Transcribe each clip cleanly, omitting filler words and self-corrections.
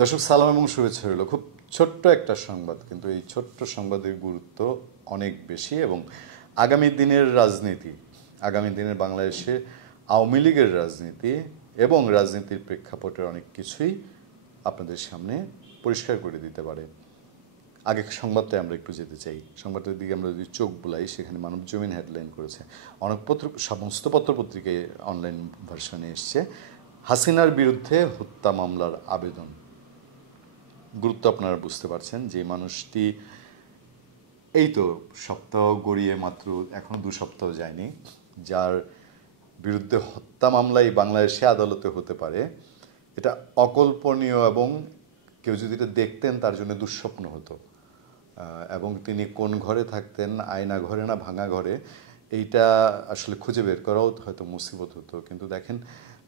দর্শক সালাম এবং শুভেচ্ছা রইল। খুব ছোট্ট একটা সংবাদ, কিন্তু এই ছোট্ট সংবাদের গুরুত্ব অনেক বেশি এবং আগামী দিনের রাজনীতি, আগামী দিনের বাংলাদেশে আওয়ামী লীগের রাজনীতি এবং রাজনীতির প্রেক্ষাপটের অনেক কিছুই আপনাদের সামনে পরিষ্কার করে দিতে পারে। আগে সংবাদটায় আমরা একটু যেতে চাই। সংবাদটার দিকে আমরা যদি চোখ বুলাই, সেখানে মানবজমিন হেডলাইন করেছে, অনেক সমস্ত পত্রপত্রিকায় অনলাইন ভার্সনে এসছে, হাসিনার বিরুদ্ধে হত্যা মামলার আবেদন। গুরুত্ব আপনারা বুঝতে পারছেন। যে মানুষটি এই তো সপ্তাহ গড়িয়ে মাত্র এখনো 2 সপ্তাহ যায়নি, যার বিরুদ্ধে হত্যা মামলাই বাংলাদেশে আদালতে হতে পারে, এটা অকল্পনীয় এবং কেউ যদি এটা দেখতেন তার জন্য দুঃস্বপ্ন হতো। এবং তিনি কোন ঘরে থাকতেন, আয়না ঘরে না ভাঙা ঘরে, এইটা আসলে খুঁজে বের করাও হয়তো মুসিবত হতো। কিন্তু দেখেন,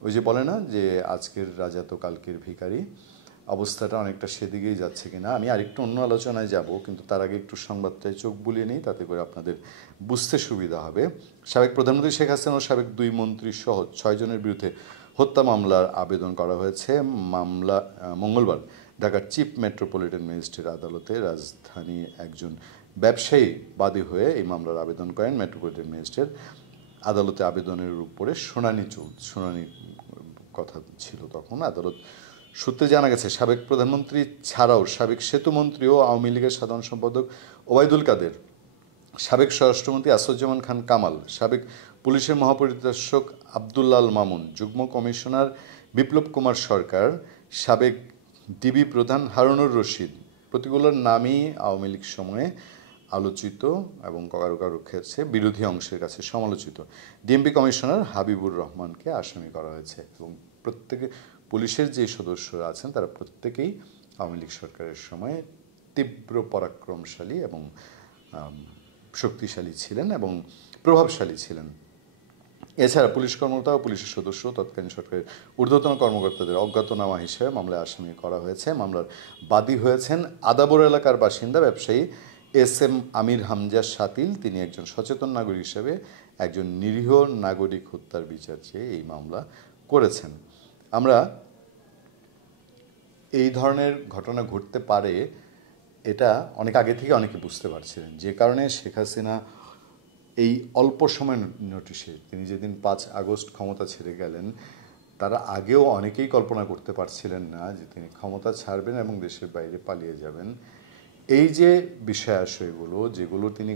ওই যে বলে না যে আজকের রাজা তো কালকের ভিখারি, অবস্থাটা অনেকটা সেদিকেই যাচ্ছে কিনা। আমি আরেকটু অন্য আলোচনায় যাব, কিন্তু তার আগে একটু সংবাদটায় চোখ বুলিয়ে নিই, তাতে করে আপনাদের বুঝতে সুবিধা হবে। সাবেক প্রধানমন্ত্রী শেখ হাসিনা ও সাবেক 2 মন্ত্রী সহ 6 জনের বিরুদ্ধে হত্যা মামলার আবেদন করা হয়েছে। মামলা মঙ্গলবার ঢাকার চিফ মেট্রোপলিটন ম্যাজিস্ট্রেট আদালতে রাজধানী একজন ব্যবসায়ী বাদী হয়ে এই মামলার আবেদন করেন। মেট্রোপলিটন ম্যাজিস্ট্রেট আদালতে আবেদনের উপরে শুনানির কথা ছিল তখন। আদালত সূত্রে জানা গেছে, সাবেক প্রধানমন্ত্রী ছাড়াও সাবেক সেতুমন্ত্রী ও আওয়ামী লীগের সাধারণ সম্পাদক ওবায়দুল কাদের, সাবেক স্বরাষ্ট্রমন্ত্রী আসাদুজ্জামান খান কামাল, সাবেক পুলিশের মহাপরিদর্শক আবদুল্লাল মামুন, যুগ্ম কমিশনার বিপ্লব কুমার সরকার, সাবেক ডিবি প্রধান হারুনুর রশিদ, প্রতিগুলোর নামই আওয়ামী লীগ সময়ে আলোচিত এবং কারো কারো ক্ষেত্রে বিরোধী অংশের কাছে সমালোচিত। ডিএমপি কমিশনার হাবিবুর রহমানকে আসামি করা হয়েছে এবং প্রত্যেকে পুলিশের যে সদস্যরা আছেন তারা প্রত্যেকেই আওয়ামী লীগ সরকারের সময় তীব্র পরাক্রমশালী এবং শক্তিশালী ছিলেন এবং প্রভাবশালী ছিলেন। এছাড়া পুলিশ কর্মকর্তা ও পুলিশের সদস্য তৎকালীন সরকারের ঊর্ধ্বতন কর্মকর্তাদের অজ্ঞাতনামা হিসেবে মামলায় আসামি করা হয়েছে। মামলার বাদী হয়েছেন আদাবর এলাকার বাসিন্দা ব্যবসায়ী SM আমির হামজা শাতিল। তিনি একজন সচেতন নাগরিক হিসেবে একজন নিরীহ নাগরিক হত্যার বিচার চেয়ে এই মামলা করেছেন। আমরা এই ধরনের ঘটনা ঘটতে পারে এটা অনেক আগে থেকে অনেকে বুঝতে পারছিলেন, যে কারণে শেখ হাসিনা এই অল্প সময় নোটিশে, তিনি যেদিন 5 আগস্ট ক্ষমতা ছেড়ে গেলেন, তারা আগেও অনেকেই কল্পনা করতে পারছিলেন না যে তিনি ক্ষমতা ছাড়বেন এবং দেশের বাইরে পালিয়ে যাবেন। এই যে বিষয়াশয়গুলো, যেগুলো তিনি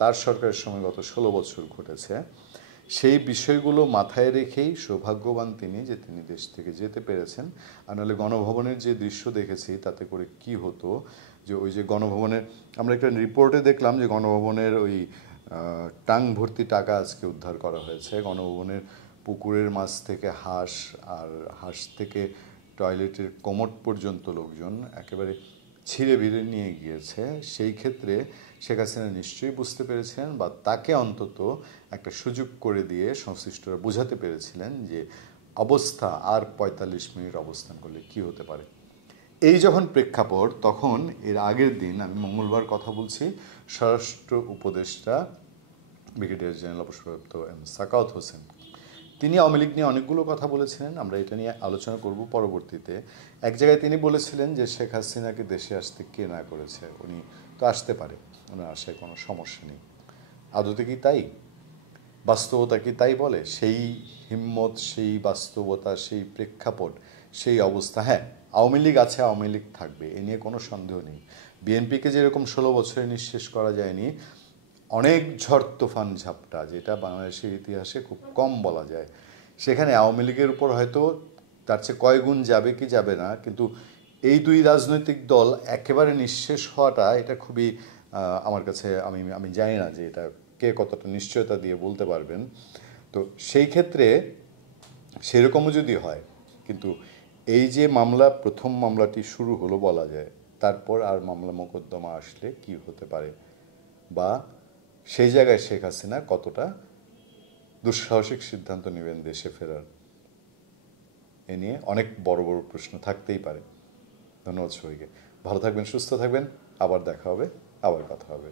তার সরকারের সময় গত 16 বছর ঘটেছে, সেই বিষয়গুলো মাথায় রেখেই সৌভাগ্যবান তিনি যে তিনি দেশ থেকে যেতে পেরেছেন। আর নাহলে গণভবনের যে দৃশ্য দেখেছি, তাতে করে কি হতো, যে ওই যে গণভবনের, আমরা একটা রিপোর্টে দেখলাম যে গণভবনের ওই টাং ভর্তি টাকা আজকে উদ্ধার করা হয়েছে। গণভবনের পুকুরের মাছ থেকে হাঁস, আর হাঁস থেকে টয়লেটের কোমর পর্যন্ত লোকজন একেবারে ছিঁড়ে ভিড়ে নিয়ে গিয়েছে। সেই ক্ষেত্রে শেখ হাসিনা নিশ্চয়ই বুঝতে পেরেছিলেন, বা তাকে অন্তত একটা সুযোগ করে দিয়ে সংশ্লিষ্টরা বোঝাতে পেরেছিলেন যে অবস্থা আর 45 মিনিট অবস্থান করলে কি হতে পারে। এই যখন প্রেক্ষাপট, তখন এর আগের দিন, আমি মঙ্গলবার কথা বলছি, স্বরাষ্ট্র উপদেষ্টা ব্রিগেডিয়ার জেনারেল অবসরপ্রাপ্ত সাখাওয়াত হোসেন, তিনি আওয়ামী লীগ নিয়ে অনেকগুলো কথা বলেছিলেন। আমরা এটা নিয়ে আলোচনা করব পরবর্তীতে। এক জায়গায় তিনি বলেছিলেন যে শেখ হাসিনাকে দেশে আসতে কে না করেছে, উনি তো আসতে পারে, ওনার আসায় কোনো সমস্যা নেই। আদতে কি তাই? বাস্তবতা কি তাই বলে? সেই হিম্মত, সেই বাস্তবতা, সেই প্রেক্ষাপট, সেই অবস্থা, হ্যাঁ আওয়ামী লীগ আছে, আওয়ামী লীগ থাকবে, এ নিয়ে কোনো সন্দেহ নেই। বিএনপিকে যেরকম 16 বছরে নিঃশেষ করা যায়নি, অনেক ঝড় তুফান ঝাপটা, যেটা বাংলাদেশের ইতিহাসে খুব কম বলা যায়, সেখানে আওয়ামী লীগের উপর হয়তো তার চেয়ে কয় গুণ যাবে কি যাবে না, কিন্তু এই 2 রাজনৈতিক দল একেবারে নিঃশেষ হওয়াটা, এটা খুবই আমার কাছে, আমি জানি না যে এটা কে কতটা নিশ্চয়তা দিয়ে বলতে পারবেন। তো সেই ক্ষেত্রে সেরকমও যদি হয়, কিন্তু এই যে মামলা, প্রথম মামলাটি শুরু হলো বলা যায়, তারপর আর মামলা মোকদ্দমা আসলে কি হতে পারে, বা সেই জায়গায় শেখ হাসিনা কতটা দুঃসাহসিক সিদ্ধান্ত নেবেন দেশে ফেরার, এ নিয়ে অনেক বড় বড় প্রশ্ন থাকতেই পারে। ধন্যবাদ সবাইকে। ভালো থাকবেন, সুস্থ থাকবেন। আবার দেখা হবে, আবার কথা হবে।